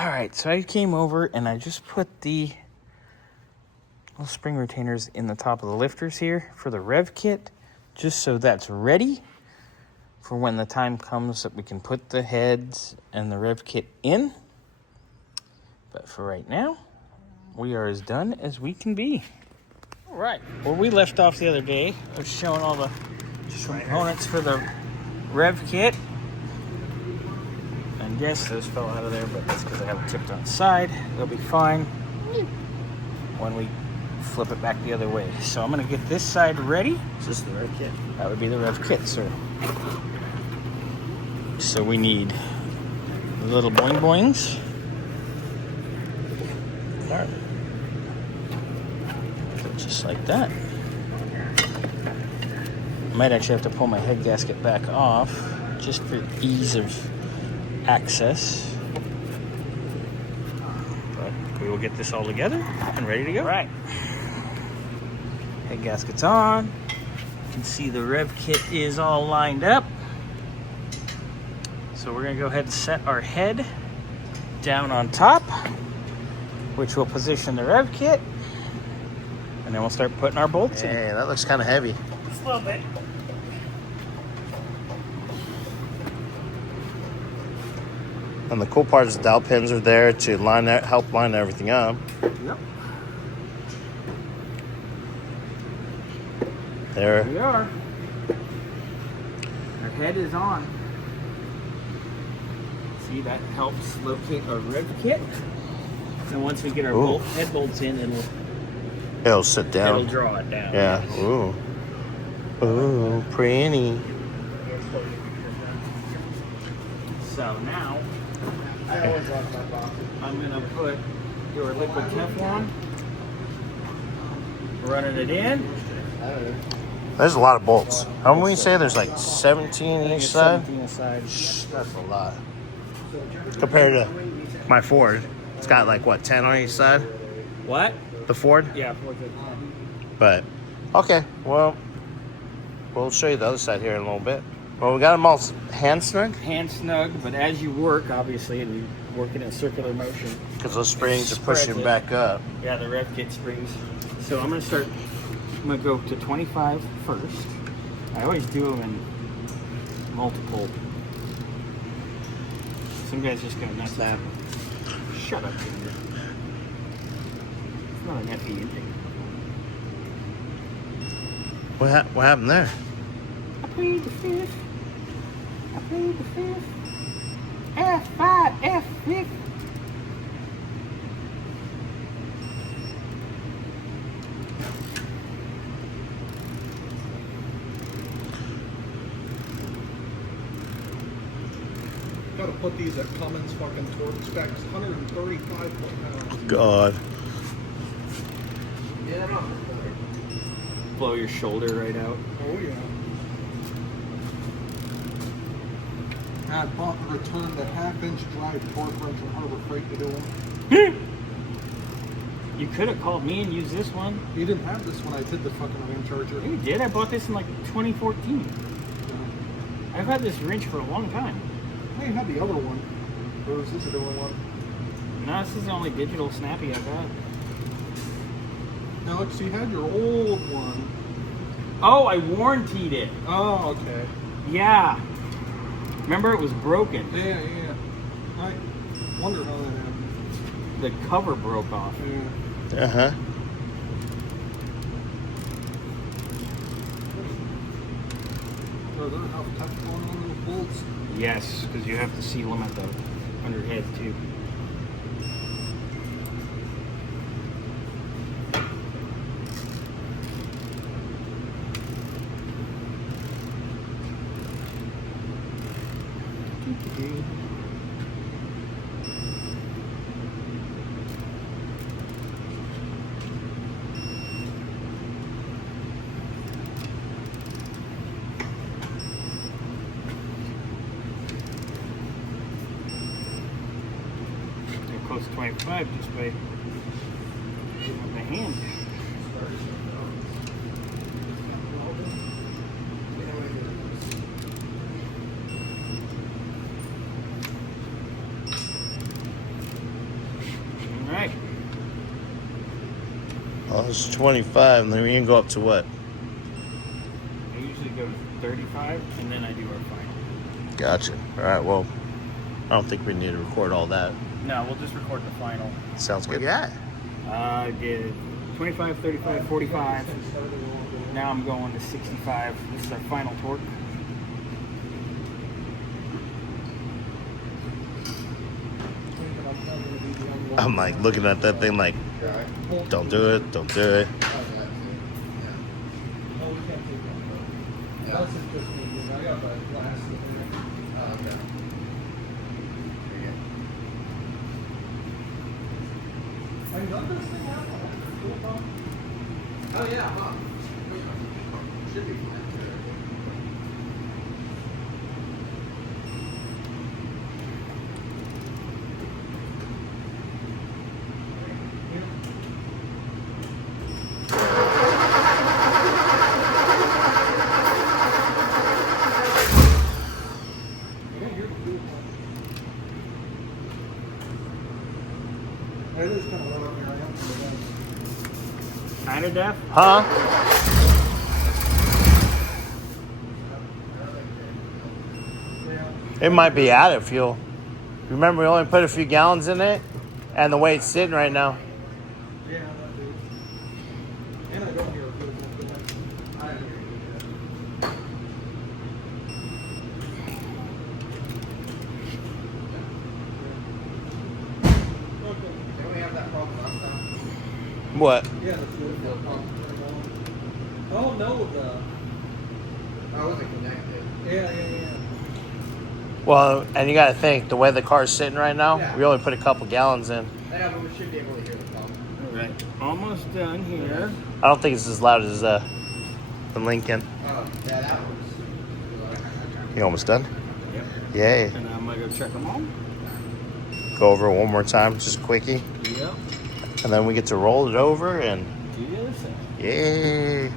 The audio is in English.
All right, so I came over and I just put the little spring retainers in the top of the lifters here for the Rev Kit, just so that's ready for when the time comes that we can put the heads and the Rev Kit in. But for right now, we are as done as we can be. All right, where we left off the other day, I was showing all the components for the Rev Kit. And yes, those fell out of there, but that's because I have it tipped on its side. They'll be fine when we flip it back the other way. So I'm gonna get this side ready. Is this the Rev Kit? That would be the Rev Kit, sir. So we need the little boing boings. All right. Just like that. I might actually have to pull my head gasket back off just for ease of access. But we will get this all together and ready to go. All right. Head gasket's on. You can see the Rev Kit is all lined up. So we're gonna go ahead and set our head down on top, which will position the Rev Kit. And then we'll start putting our bolts in. Hey, that looks kind of heavy. Just a little bit. And the cool part is the dowel pins are there to help line everything up. Yep. There. Here we are. Our head is on. See, that helps locate our Rev Kit. And once we get our head bolts in, It'll sit down. It'll draw it down. Yeah. Yes. Ooh. Ooh, pretty. So now, I'm gonna put your liquid Teflon, running it in. There's a lot of bolts. How many you say there's like 17 each side? 17 aside. That's a lot. Compared to my Ford, it's got like what, 10 on each side? What? The Ford? Yeah, 450. But okay, well, we'll show you the other side here in a little bit. Well, we got them all hand snug. Hand snug, but as you work, obviously, and you work in a circular motion, because those springs are pushing back up. Yeah, the Rev Kit springs. So I'm gonna start. I'm gonna go to 25 first. I always do them in multiple. Some guys just go nuts. Shut up, Ginger. It's not an FE engine. What happened there? I played the fifth. F5, F5. Gotta put these at Cummins fucking torque specs, 135 pounds. God. Yeah. Blow your shoulder right out. Oh yeah. I bought and returned a half-inch drive torque wrench from Harbor Freight to do them. You could have called me and used this one. You didn't have this when I did the fucking ring charger. You did. I bought this in like 2014. Yeah. I've had this wrench for a long time. I had the other one. Or is this a different one? No, this is the only digital snappy I've had. Alex, you had your old one. Oh, I warrantied it. Oh, okay. Yeah. Remember, it was broken. Yeah. I wonder how that happened. The cover broke off. Yeah. Uh-huh. Are there enough Teflon on those bolts? Yes, because you have to seal them at the underhead too. Close to 25 just by using my hand. Oh, it's 25, and then we can go up to what? I usually go 35, and then I do our final. Gotcha. All right, well, I don't think we need to record all that. No, we'll just record the final. Sounds good. Yeah. I did 25, 35, 45. Now I'm going to 65. This is our final torque. I'm like looking at that thing like, don't do it, don't do it. Oh yeah, huh? Should be fine. It is kind of low up here. I am Kind of deaf? Huh? It might be added fuel. Remember, we only put a few gallons in it, and the way it's sitting right now. Yeah, that do. And I don't hear a good one. I hear you. Didn't we have that problem last time? What? Yeah, the fuel problem. Oh no, the. I wasn't connected. Yeah. Well, and you got to think, the way the car's sitting right now, Yeah. we only put a couple gallons in. Yeah, but we should be able to hear the problem. All right. Almost done here. I don't think it's as loud as the Lincoln. Oh, yeah, that was. You almost done? Yep. Yay. And I'm going to go check them all. Go over it one more time, just a quickie. Yep. And then we get to roll it over and Do this. yay.